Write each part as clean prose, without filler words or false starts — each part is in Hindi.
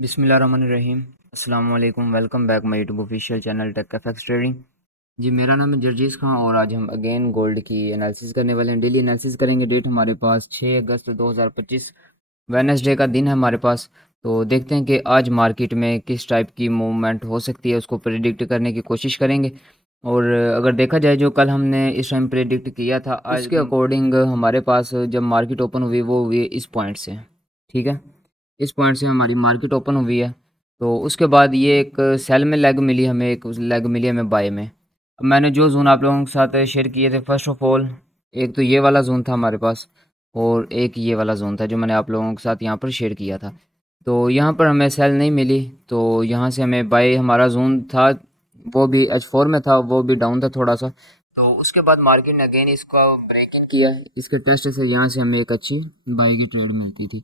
बिस्मिल्लाहिर्रहमानिर्रहीम। अस्सलाम वालेकुम। Welcome back my YouTube official channel tech FX trading. जी, मेरा नाम है जर्जीस खान और आज हम अगेन गोल्ड की एनालिसिस करने वाले हैं। डेली एनालिसिस करेंगे। डेट हमारे पास 6 अगस्त 2025 वेडनेसडे का दिन है हमारे पास। तो देखते हैं कि आज मार्केट में किस टाइप की मूवमेंट हो सकती है, उसको प्रेडिक्ट करने की कोशिश करेंगे। और अगर देखा जाए जो कल हमने इस टाइम प्रेडिक्ट किया था, आज उसके अकॉर्डिंग हमारे पास जब मार्केट ओपन हुई वो हुई इस पॉइंट से। ठीक है, इस पॉइंट से हमारी मार्केट ओपन हुई है। तो उसके बाद ये एक सेल में लेग मिली हमें, एक लेग मिली हमें बाय में। अब मैंने जो जोन आप लोगों के साथ शेयर किए थे, फर्स्ट ऑफ ऑल एक तो ये वाला जोन था हमारे पास और एक ये वाला जोन था जो मैंने आप लोगों के साथ यहाँ पर शेयर किया था। तो यहाँ पर हमें सेल नहीं मिली, तो यहाँ से हमें बाय हमारा जोन था, वो भी H4 में था, वो भी डाउन था थोड़ा सा। तो उसके बाद मार्केट ने अगेन इसका ब्रेक इन किया। इसके टेस्ट से यहाँ से हमें एक अच्छी बाई की ट्रेड मिलती थी।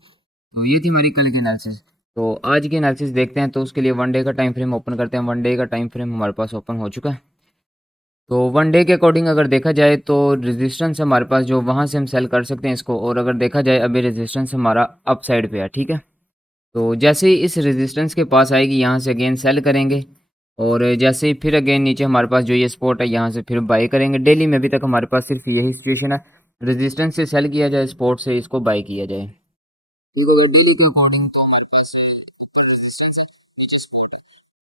तो ये थी हमारी कल की एनालिसिस। तो आज की एनालिसिस देखते हैं। तो उसके लिए वन डे का टाइम फ्रेम ओपन करते हैं। वन डे का टाइम फ्रेम हमारे पास ओपन हो चुका है। तो वन डे के अकॉर्डिंग अगर देखा जाए तो रेजिस्टेंस हमारे पास जो वहाँ से हम सेल कर सकते हैं इसको, और अगर देखा जाए अभी रेजिस्टेंस हमारा अप साइड पे है। ठीक है, तो जैसे ही इस रेजिस्टेंस के पास आएगी यहाँ से अगेन सेल करेंगे, और जैसे ही फिर अगेन नीचे हमारे पास जो ये स्पॉट है यहाँ से फिर बाई करेंगे। डेली में अभी तक हमारे पास सिर्फ यही सिचुएशन है, रेजिस्टेंस से सेल किया जाए, स्पॉट से इसको बाई किया जाए। ठीक है, डेली के अकॉर्डिंग तो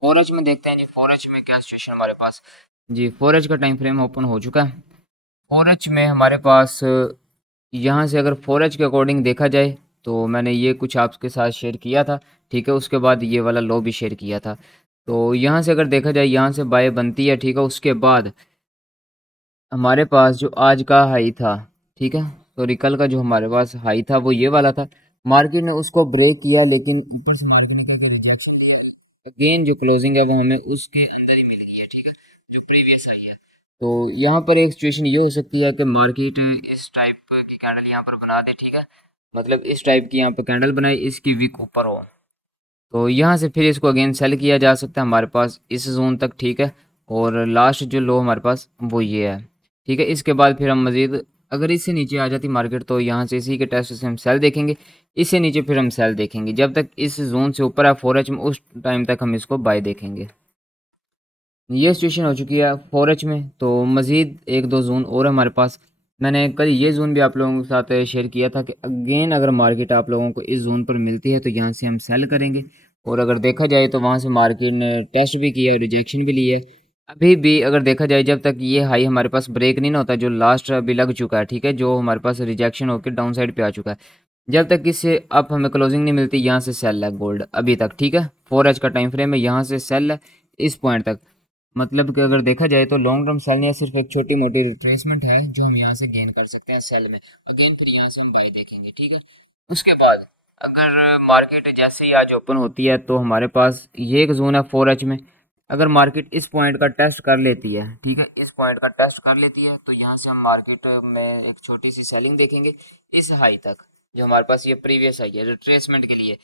फोरेज में देखते हैं जी, फोरेज में क्या सिचुएशन हमारे पास। जी, फोरेज का टाइम फ्रेम ओपन हो चुका है। फोरेज में हमारे पास यहाँ से अगर फोरेज के अकॉर्डिंग देखा जाए तो मैंने ये कुछ आपके साथ शेयर किया था। ठीक है, उसके बाद ये वाला लो भी शेयर किया था। तो यहाँ से अगर देखा जाए यहाँ से बाय बनती है। ठीक है, उसके बाद हमारे पास जो आज का हाई था, ठीक है, सॉरी कल का जो हमारे पास हाई था वो ये वाला था। मार्केट ने उसको ब्रेक किया, लेकिन अगेन जो क्लोजिंग है वो हमें उसके अंदर ही मिल गई है। ठीक है, जो प्रीवियस आई है। तो यहाँ पर एक सिचुएशन ये हो सकती है कि मार्केट इस टाइप की कैंडल यहाँ पर बना दे। ठीक है, मतलब इस टाइप की यहाँ पर कैंडल बनाई, इसकी वीक ऊपर हो, तो यहाँ से फिर इसको अगेन सेल किया जा सकता है हमारे पास इस जोन तक। ठीक है, और लास्ट जो लो हमारे पास वो ये है। ठीक है, इसके बाद फिर हम मज़ीद अगर इससे नीचे आ जाती मार्केट तो यहाँ से इसी के टेस्ट से हम सेल देखेंगे। इससे नीचे फिर हम सेल देखेंगे। जब तक इस जोन से ऊपर है 4H में, उस टाइम तक हम इसको बाय देखेंगे। ये सिचुएशन हो चुकी है 4H में। तो मज़ीद एक दो जोन और है हमारे पास। मैंने कल ये जोन भी आप लोगों के साथ शेयर किया था कि अगेन अगर मार्केट आप लोगों को इस जोन पर मिलती है तो यहाँ से हम सेल करेंगे। और अगर देखा जाए तो वहाँ से मार्केट ने टेस्ट भी किया और रिजेक्शन भी ली है। अभी भी अगर देखा जाए जब तक ये हाई हमारे पास ब्रेक नहीं ना होता, जो लास्ट अभी लग चुका है, ठीक है, जो हमारे पास रिजेक्शन होकर डाउन साइड पे आ चुका है, जब तक इससे अप हमें क्लोजिंग नहीं मिलती यहाँ से सेल है गोल्ड अभी तक। ठीक है, 4H का टाइम फ्रेम है, यहाँ से सेल है इस पॉइंट तक। मतलब कि अगर देखा जाए तो लॉन्ग टर्म सेल या सिर्फ एक छोटी मोटी रिट्रेसमेंट है जो हम यहाँ से गेन कर सकते हैं सेल में। अगेन फिर यहाँ से हम बाई देखेंगे। ठीक है, उसके बाद अगर मार्केट जैसे ही आज ओपन होती है तो हमारे पास ये एक जोन है 4H में। अगर मार्केट इस पॉइंट का टेस्ट कर लेती है, ठीक है, इस पॉइंट का टेस्ट कर लेती है तो यहाँ से हम मार्केट में एक छोटी सी सेलिंग देखेंगे इस हाई तक, जो हमारे पास ये प्रीवियस हाई है रिट्रेसमेंट के लिए।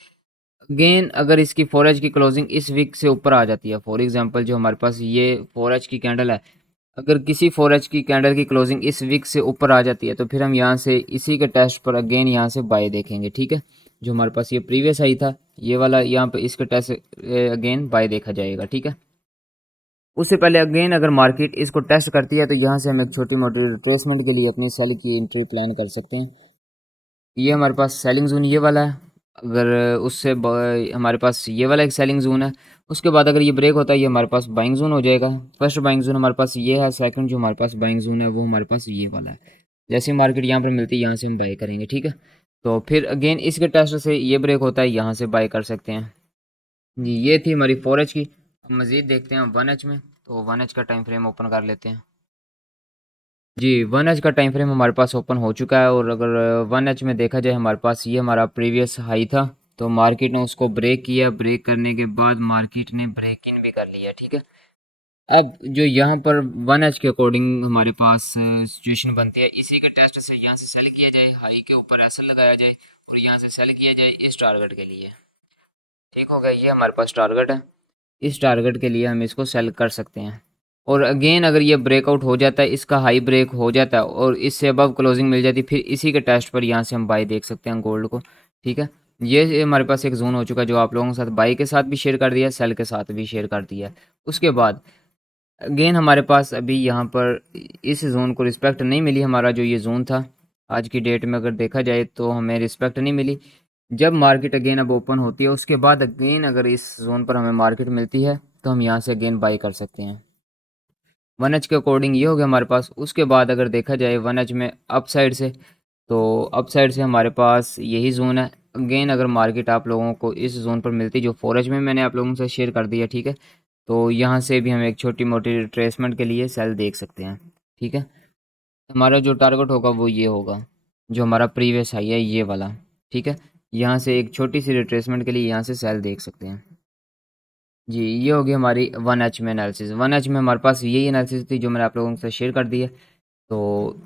अगेन अगर इसकी 4H की क्लोजिंग इस वीक से ऊपर आ जाती है, फॉर एग्जांपल जो हमारे पास ये 4H की कैंडल है, अगर किसी 4H की कैंडल की क्लोजिंग इस वीक से ऊपर आ जाती है तो फिर हम यहाँ से इसी के टेस्ट पर अगेन यहाँ से बाय देखेंगे। ठीक है, जो हमारे पास ये प्रीवियस आई था ये वाला, यहाँ पे इसके टेस्ट अगेन बाय देखा जाएगा। ठीक है, उससे पहले अगेन अगर मार्केट इसको टेस्ट करती है तो यहाँ से हम एक छोटी मोटी रिट्रेसमेंट के लिए अपनी सेल की एंट्री प्लान कर सकते हैं। ये हमारे पास सेलिंग जोन ये वाला है। अगर उससे हमारे पास ये वाला एक सेलिंग जोन है। उसके बाद अगर ये ब्रेक होता है ये हमारे पास बाइंग जोन हो जाएगा। फर्स्ट बाइंग जोन हमारे पास ये है, सेकंड जो हमारे पास बाइंग जोन है वो हमारे पास ये वाला है। जैसे मार्केट यहाँ पर मिलती है यहाँ से हम बाई करेंगे। ठीक है, तो फिर अगेन इसके टेस्ट से ये ब्रेक होता है यहाँ से बाई कर सकते हैं। जी, ये थी हमारी 4H की। अब मज़ीद देखते हैं 1H में। तो 1H का टाइम फ्रेम ओपन कर लेते हैं। जी, 1H का टाइम फ्रेम हमारे पास ओपन हो चुका है। और अगर 1H में देखा जाए हमारे पास ये हमारा प्रीवियस हाई था, तो मार्केट ने उसको ब्रेक किया। ब्रेक करने के बाद मार्केट ने ब्रेक इन भी कर लिया। ठीक है, अब जो यहाँ पर 1H के अकॉर्डिंग हमारे पास सिचुएशन बनती है, इसी के टेस्ट से यहाँ से सेल किया जाए, हाई के ऊपर एसल लगाया जाए और यहाँ से सेल किया जाए इस टारगेट के लिए। ठीक हो गया, ये हमारे पास टारगेट है। इस टारगेट के लिए हम इसको सेल कर सकते हैं। और अगेन अगर ये ब्रेकआउट हो जाता है, इसका हाई ब्रेक हो जाता है और इससे अबव क्लोजिंग मिल जाती है, फिर इसी के टेस्ट पर यहाँ से हम बाय देख सकते हैं गोल्ड को। ठीक है, ये हमारे पास एक जोन हो चुका है जो आप लोगों के साथ बाई के साथ भी शेयर कर दिया, सेल के साथ भी शेयर कर दिया। उसके बाद अगेन हमारे पास अभी यहाँ पर इस जोन को रिस्पेक्ट नहीं मिली। हमारा जो ये जोन था आज की डेट में अगर देखा जाए तो हमें रिस्पेक्ट नहीं मिली। जब मार्केट अगेन अब ओपन होती है उसके बाद अगेन अगर इस जोन पर हमें मार्केट मिलती है तो हम यहाँ से अगेन बाई कर सकते हैं। 1H के अकॉर्डिंग ये हो गया हमारे पास। उसके बाद अगर देखा जाए 1H में अप साइड से, तो अप साइड से हमारे पास यही जोन है। अगेन अगर मार्केट आप लोगों को इस जोन पर मिलती जो 4H में मैंने आप लोगों से शेयर कर दिया, ठीक है, तो यहाँ से भी हम एक छोटी मोटी रिट्रेसमेंट के लिए सेल देख सकते हैं। ठीक है, हमारा जो टारगेट होगा वो ये होगा, जो हमारा प्रीवियस हाई है ये वाला। ठीक है, यहाँ से एक छोटी सी रिट्रेसमेंट के लिए यहाँ से सेल देख सकते हैं। जी, ये होगी हमारी 1H में एनालिसिस। 1H में हमारे पास यही एनालिसिस थी जो मैंने आप लोगों के साथ शेयर कर दी है। तो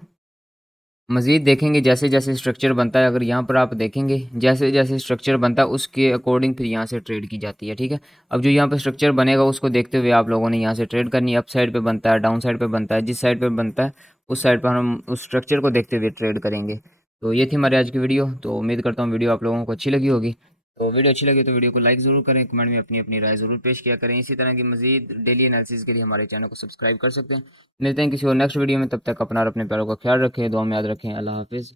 मज़ीद देखेंगे जैसे जैसे स्ट्रक्चर बनता है। अगर यहाँ पर आप देखेंगे जैसे जैसे स्ट्रक्चर बनता है उसके अकॉर्डिंग फिर यहाँ से ट्रेड की जाती है। ठीक है, अब जो यहाँ पर स्ट्रक्चर बनेगा उसको देखते हुए आप लोगों ने यहाँ से ट्रेड करनी है। अप साइड पे बनता है, डाउन साइड पे बनता है, जिस साइड पे बनता है उस साइड पर हम उस स्ट्रक्चर को देखते हुए ट्रेड करेंगे। तो ये थी हमारी आज की वीडियो। तो उम्मीद करता हूँ वीडियो आप लोगों को अच्छी लगी होगी। तो वीडियो अच्छी लगी तो वीडियो को लाइक ज़रूर करें, कमेंट में अपनी अपनी राय ज़रूर पेश किया करें। इसी तरह की मज़ीद डेली एनालिसिस के लिए हमारे चैनल को सब्सक्राइब कर सकते हैं। मिलते हैं किसी और नेक्स्ट वीडियो में, तब तक अपना और अपने प्यारों का ख्याल रखें, दुआ में याद रखें। अल्लाह हाफिज़।